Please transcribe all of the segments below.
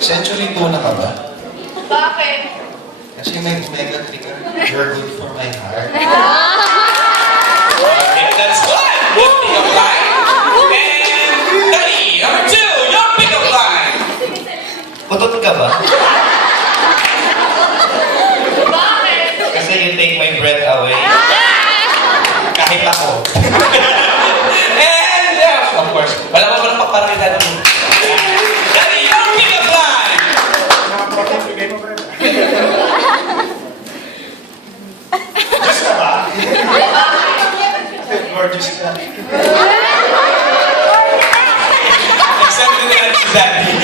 Century 2 na ka ba? Bakit? Kasi may mega trick ka. You're good for my heart. Okay, that's good. Good pick-up line. And Daddy, number 2, your pick-up line. Putot ka ba? Bakit? Kasi you take my breath away. Kahit ako. And yes, of course, wala mo palang paparang yung daddy mo. Daddy, your pick-up line. Just ka ba? Gorgeous ka. Accepted na natin si Daddy.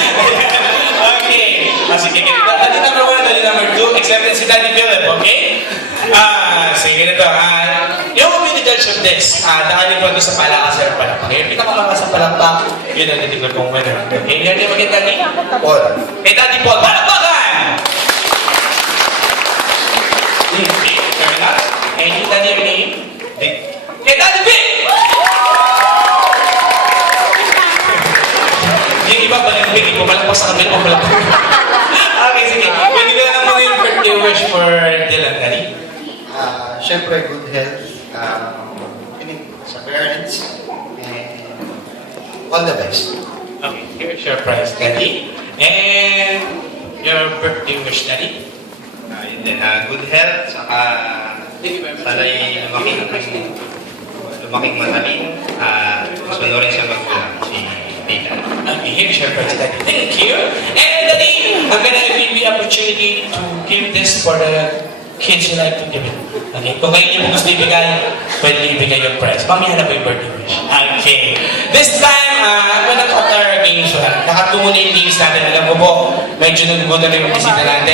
Okay. Sige, Daddy number 1, Daddy number 2. Accepted si Daddy Philip, okay? Sige na to. Yung community of this, dahil ko ito sa palakasan ng palakpak. Yung pinakamakas sa palakpak, yun ang titignan kong winner. Okay, yan yung maging Daddy? Paul. Kay Daddy Paul, palakpakan! Okay, fair enough. And yung Daddy yung name? Dick. Kay Daddy Vic! Yung iba pa yung Vic, pumalakpak sa kabila, pumalakpak. Okay, sige. Pwede ko lang muna yung birthday wish for Dylan, Daddy. Siyempre, good health. Sa parents. And all the best. Okay, here's your prize, Daddy. And your birthday wish, Daddy. Yun din, good health. Saka sana'y lumaking matalino. Gusto na rin siya magulang, si Dylan. Okay, here's your prize, Daddy. Thank you. And Daddy, I'm gonna give you the opportunity to give this for the kids you like to give it. Okay, kung kayo niyo mo gusto ibigay, pwede ibigay yung prize. Mamaya na po yung birthday wish. Okay. This time, I'm gonna cut our game show. Nakatungo na yung games natin. Alam ko po, medyo nagugulo na yung bisita natin.